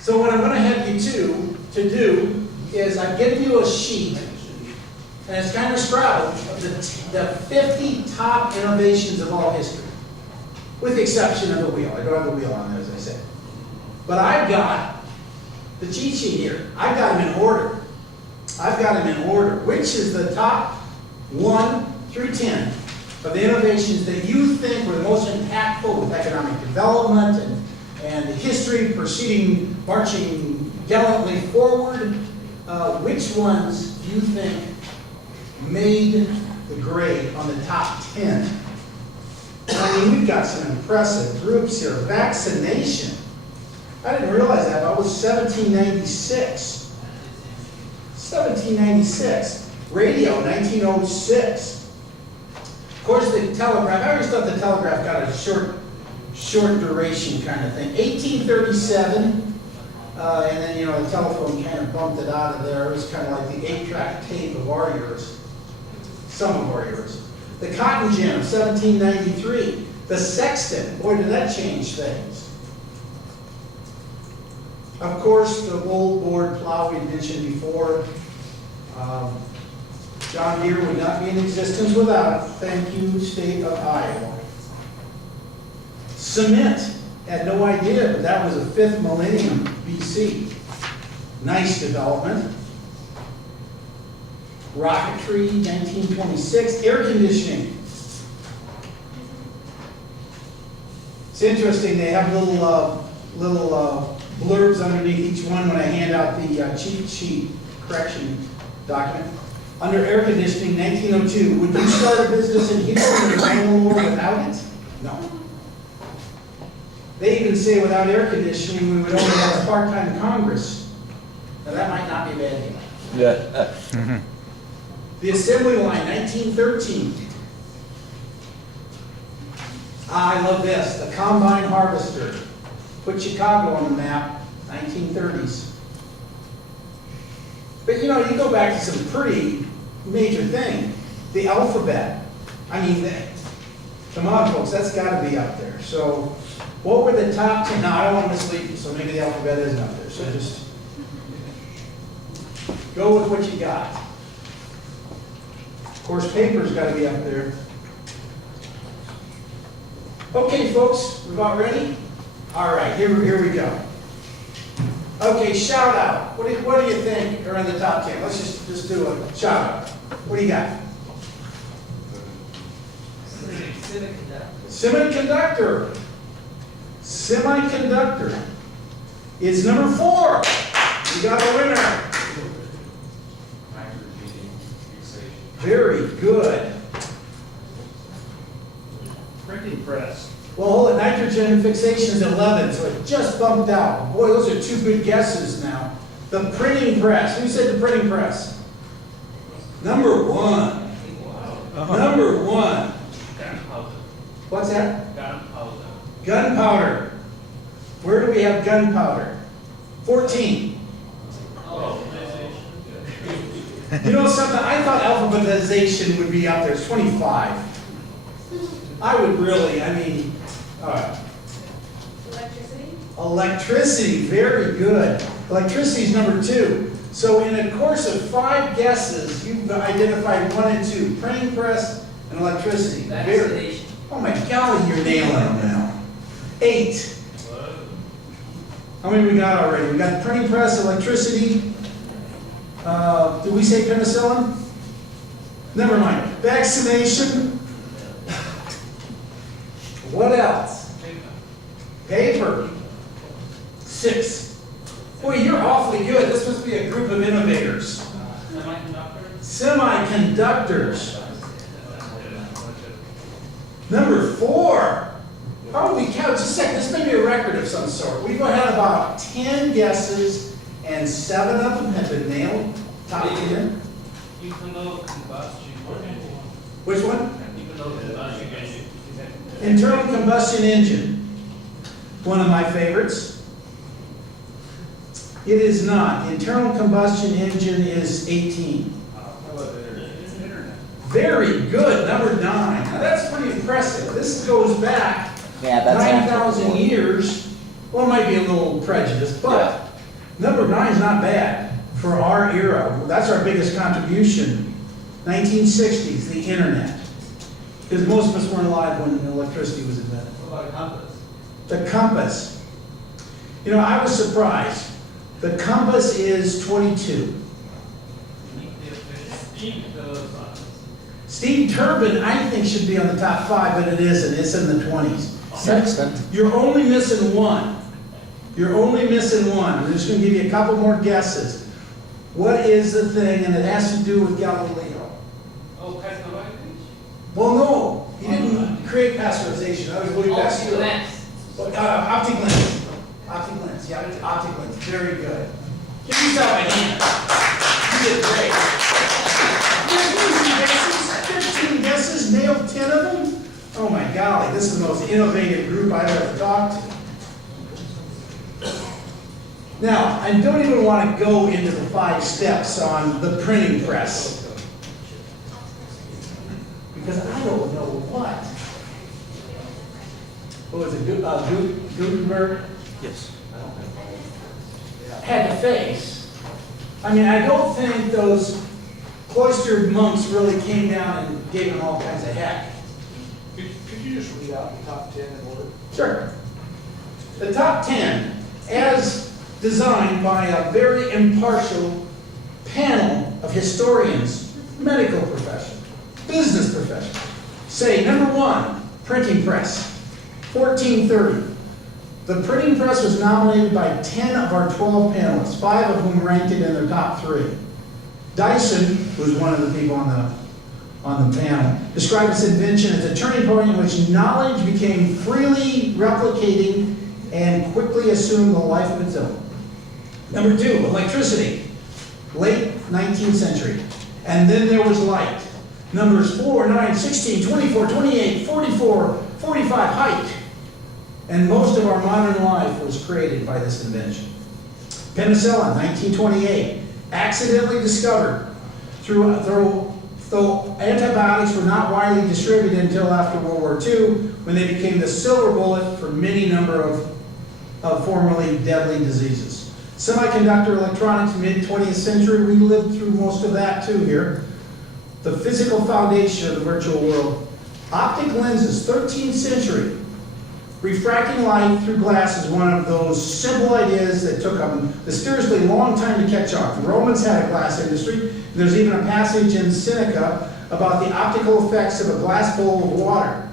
So what I'm gonna have you to do is I've given you a sheet, and it's kind of scrabbled, of the 50 top innovations of all history. With the exception of the wheel. I don't have the wheel on there, as I said. But I've got the cheat sheet here. I've got them in order. Which is the top 1 through 10 of the innovations that you think were the most impactful with economic development and the history marching gallantly forward. Which ones do you think made the grade on the top 10? I mean, we've got some impressive groups here. Vaccination. I didn't realize that, but it was 1796. 1796. Radio, 1906. Of course, the telegraph. I always thought the telegraph got a short duration kind of thing. 1837. And then, you know, the telephone kind of bumped it out of there. It was kind of like the 8-track tape of our years. Some of our years. The cotton gin of 1793. The sextant. Boy, did that change things. Of course, the moldboard plow we mentioned before. John Deere would not be in existence without it. Thank you, state of Iowa. Cement. Had no idea, but that was the 5th millennium BC. Nice development. Rocketry, 1926. Air conditioning. It's interesting, they have little blurbs underneath each one when I hand out the cheat sheet correction document. Under air conditioning, 1902, would you start a business in Houston or Bangalore without it? No. They even say without air conditioning, we would only have a part-time Congress. Now that might not be bad either. Yeah. The assembly line, 1913. I love this, the combine harvester. Put Chicago on the map, 1930s. But you know, you go back to some pretty major thing. The alphabet. I mean, come on folks, that's gotta be up there. So, what were the top 10? Now, I don't want to mislead you, so maybe the alphabet isn't up there. So just go with what you got. Of course, paper's gotta be up there. Okay, folks, we're about ready? All right, here we go. Okay, shout out. What do you think are in the top 10? Let's just do a shout out. What do you got? Semiconductor. Semiconductor. It's number 4. You got a winner. Very good. Printing press. Well, hold it. Nitrogen fixation is 11, so it just bumped out. Boy, those are 2 good guesses now. The printing press. Who said the printing press? Number 1. Number 1. Gunpowder. What's that? Gunpowder. Gunpowder. Where do we have gunpowder? 14. Oh. You know something? I thought alphabetization would be up there. It's 25. I would really, I mean, all right. Electricity? Electricity, very good. Electricity is number 2. So in a course of 5 guesses, you've identified 1 and 2. Printing press and electricity. Very. Oh my golly, you're nailing them now. 8. How many we got already? We got printing press, electricity. Did we say penicillin? Never mind. Vaccination. What else? Paper. 6. Boy, you're awfully good. This must be a group of innovators. Semiconductors. Number 4. How would we count? Just a second. This may be a record of some sort. We've had about 10 guesses, and 7 of them have been nailed. Top 10. Internal combustion. Which one? Internal combustion engine. Internal combustion engine. One of my favorites. It is not. Internal combustion engine is 18. Internet. Very good. Number 9. Now that's pretty impressive. This goes back Yeah, that's 9,000 years. Well, it might be a little prejudiced, but Number 9 is not bad for our era. That's our biggest contribution. 1960s, the internet. Because most of us weren't alive when electricity was invented. What about a compass? The compass. You know, I was surprised. The compass is 22. Steam turbine, I think, should be on the top 5, but it isn't. It's in the 20s. Sextant. You're only missing one. You're only missing one. I'm just going to give you a couple more guesses. What is the thing, and it has to do with Galileo? Oh, Pescador? Well, no, he didn't create pasteurization. That was Louis Pasteur. Optic lens. Optic lens, yeah, optic lens. Very good. Give yourself a hand. You did great. Yeah, 15 guesses, nailed 10 of them? Oh my golly, this is the most innovative group I've ever talked to. Now, I don't even want to go into the 5 steps on the printing press. Because I don't know what. What was it, Gutenberg? Yes. Had to face. I mean, I don't think those cloistered monks really came down and gave him all kinds of heck. Could you just read out the top 10 in order? Sure. The top 10, as designed by a very impartial panel of historians, medical professionals, business professionals, say number 1, printing press, 1430. The printing press was nominated by 10 of our 12 panelists, 5 of whom ranked it in their top 3. Dyson, who's one of the people on the panel, described this invention as a turning point in which knowledge became freely replicating and quickly assumed a life of its own. Number 2, electricity, late 19th century. And then there was light. Numbers 4, 9, 16, 24, 28, 44, 45, height. And most of our modern life was created by this invention. Penicillin, 1928, accidentally discovered though antibiotics were not widely distributed until after World War II, when they became the silver bullet for many number of formerly deadly diseases. Semiconductor electronics, mid-20th century, we lived through most of that too here. The physical foundation of the virtual world. Optic lenses, 13th century. Refracting light through glass is one of those simple ideas that took a mysteriously long time to catch on. The Romans had a glass industry. There's even a passage in Seneca about the optical effects of a glass bowl of water.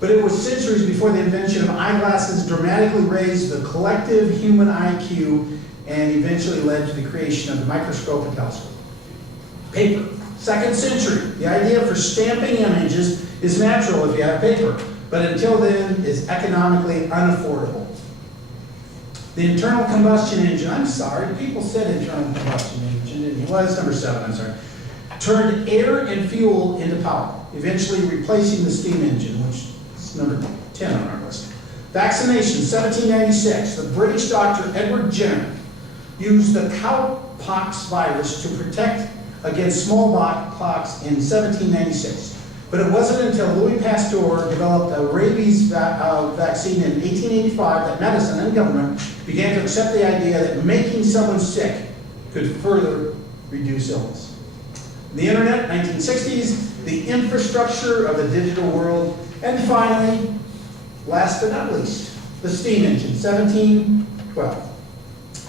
But it was centuries before the invention of eyeglasses dramatically raised the collective human IQ and eventually led to the creation of the microscope and telescope. Paper, 2nd century. The idea for stamping images is natural if you have paper, but until then is economically unaffordable. The internal combustion engine, I'm sorry, people said internal combustion engine, didn't you? Well, that's number 7, I'm sorry. Turned air and fuel into power, eventually replacing the steam engine, which is number 10 on our list. Vaccination, 1796. The British doctor Edward Jenner used the cowpox virus to protect against smallpox in 1796. But it wasn't until Louis Pasteur developed a rabies vaccine in 1885 that medicine and government began to accept the idea that making someone sick could further reduce illness. The internet, 1960s, the infrastructure of the digital world, and finally, last but not least, the steam engine, 1712.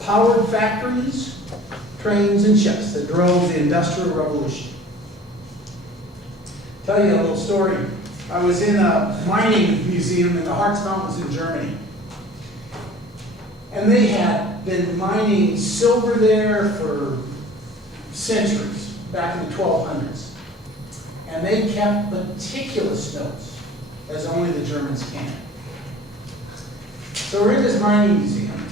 Powered factories, trains, and ships that drove the Industrial Revolution. Tell you a little story. I was in a mining museum in the Harz Mountains in Germany. And they had been mining silver there for centuries, back in the 1200s. And they kept meticulous notes, as only the Germans can. So we're in this mining museum,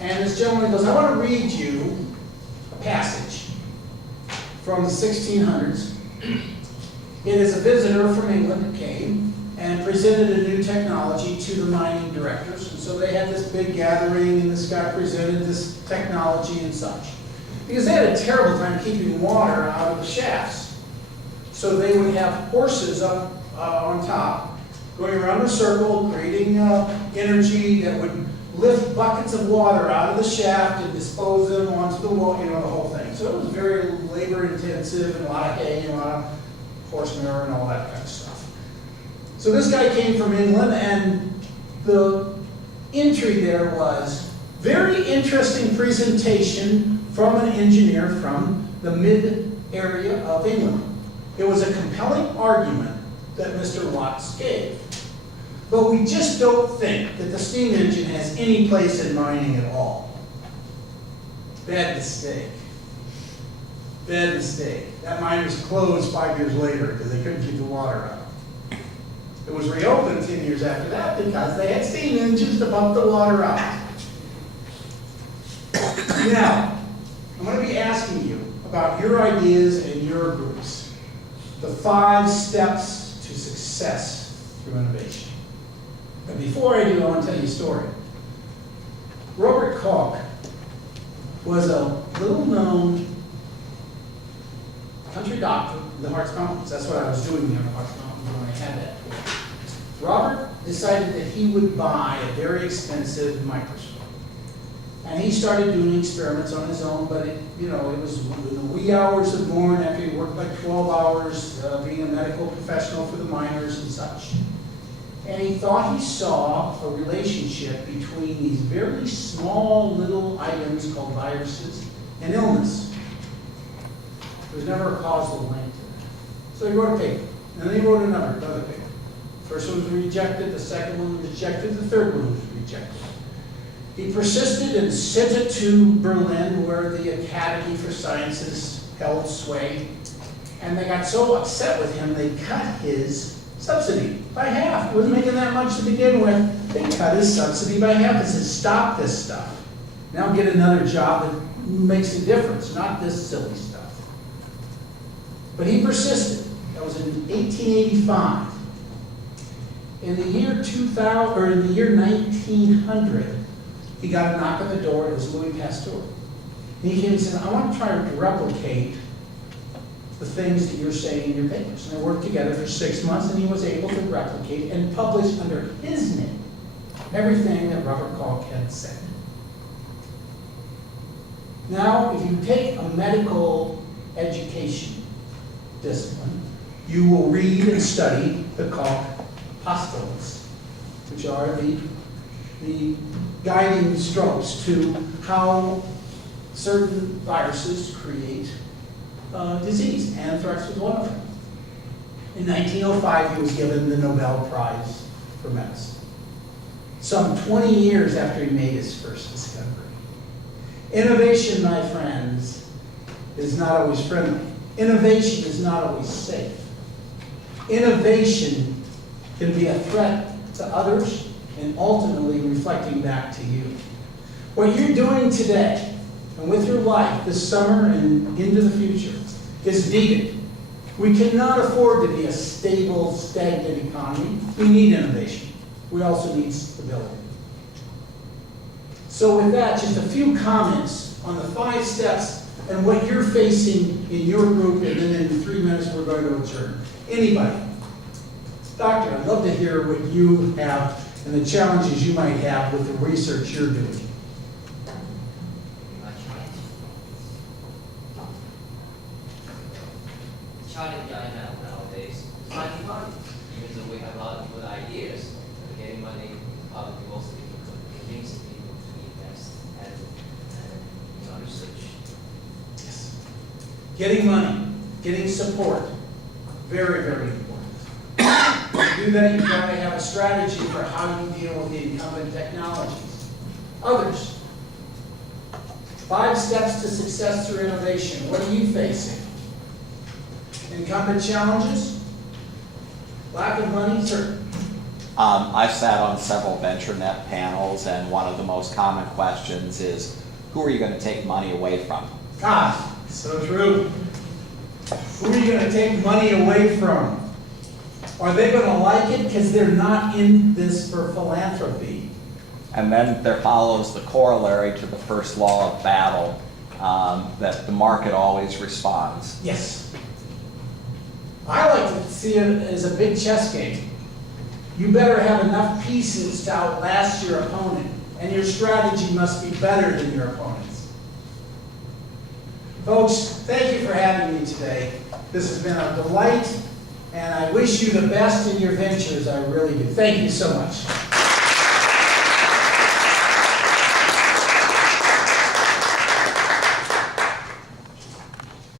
and this gentleman goes, I want to read you a passage from the 1600s. It is a visitor from England that came and presented a new technology to the mining directors. And so they had this big gathering, and this guy presented this technology and such. Because they had a terrible time keeping water out of the shafts. So they would have horses up on top, going around in a circle, creating energy that would lift buckets of water out of the shaft and dispose them onto the wall, you know, the whole thing. So it was very labor intensive and a lot of hay and a lot of horse manure and all that kind of stuff. So this guy came from England, and the entry there was very interesting presentation from an engineer from the mid area of England. It was a compelling argument that Mr. Watts gave. But we just don't think that the steam engine has any place in mining at all. Bad mistake. Bad mistake. That mine was closed 5 years later because they couldn't keep the water out. It was reopened 10 years after that because they had steam engines to pump the water out. Now, I'm going to be asking you about your ideas and your groups. The 5 steps to success through innovation. But before I do, I want to tell you a story. Robert Koch was a little-known country doctor in the Hartz Mountains. That's what I was doing there in the Hartz Mountains when I had that. Robert decided that he would buy a very expensive microscope. And he started doing experiments on his own, but it was in the wee hours of the morning after he worked like 12 hours being a medical professional for the miners and such. And he thought he saw a relationship between these very small little items called viruses and illness. There was never a causal link to that. So he wrote a paper, and then he wrote another paper. First one was rejected, the second one was rejected, the third one was rejected. He persisted and sent it to Berlin, where the Academy for Sciences held sway. And they got so upset with him, they cut his subsidy by half. He wasn't making that much to begin with. They cut his subsidy by half and said, stop this stuff. Now get another job that makes a difference, not this silly stuff. But he persisted. That was in 1885. In the year 2000, or in the year 1900, he got a knock at the door. It was Louis Pasteur. And he came and said, I want to try to replicate the things that you're saying in your papers. And they worked together for 6 months, and he was able to replicate and publish under his name everything that Robert Koch had said. Now, if you take a medical education discipline, you will read and study the Koch postulates, which are the guiding strokes to how certain viruses create disease. Anthrax was one of them. In 1905, he was given the Nobel Prize for medicine, some 20 years after he made his first discovery. Innovation, my friends, is not always friendly. Innovation is not always safe. Innovation can be a threat to others and ultimately reflecting back to you. What you're doing today and with your life this summer and into the future is needed. We cannot afford to be a stable, stagnant economy. We need innovation. We also need stability. So with that, just a few comments on the 5 steps and what you're facing in your group, and then in 3 minutes we're going to adjourn. Anybody? Doctor, I'd love to hear what you have and the challenges you might have with the research you're doing. Challenge I have nowadays is finding money. Even though we have a lot of good ideas, but getting money is probably the most difficult. Convincing people to invest and research. Yes. Getting money, getting support, very, very important. To do that, you've got to have a strategy for how you deal with the incumbent technologies. Others. 5 steps to success through innovation. What are you facing? Incumbent challenges? Lack of money? Certain. I've sat on several VentureNet panels, and one of the most common questions is, who are you going to take money away from? God, so true. Who are you going to take money away from? Are they going to like it because they're not in this for philanthropy? And then there follows the corollary to the first law of battle, that the market always responds. Yes. I like to see it as a big chess game. You better have enough pieces to outlast your opponent. and your strategy must be better than your opponent's. Folks, thank you for having me today. This has been a delight, and I wish you the best in your ventures. I really do. Thank you so much.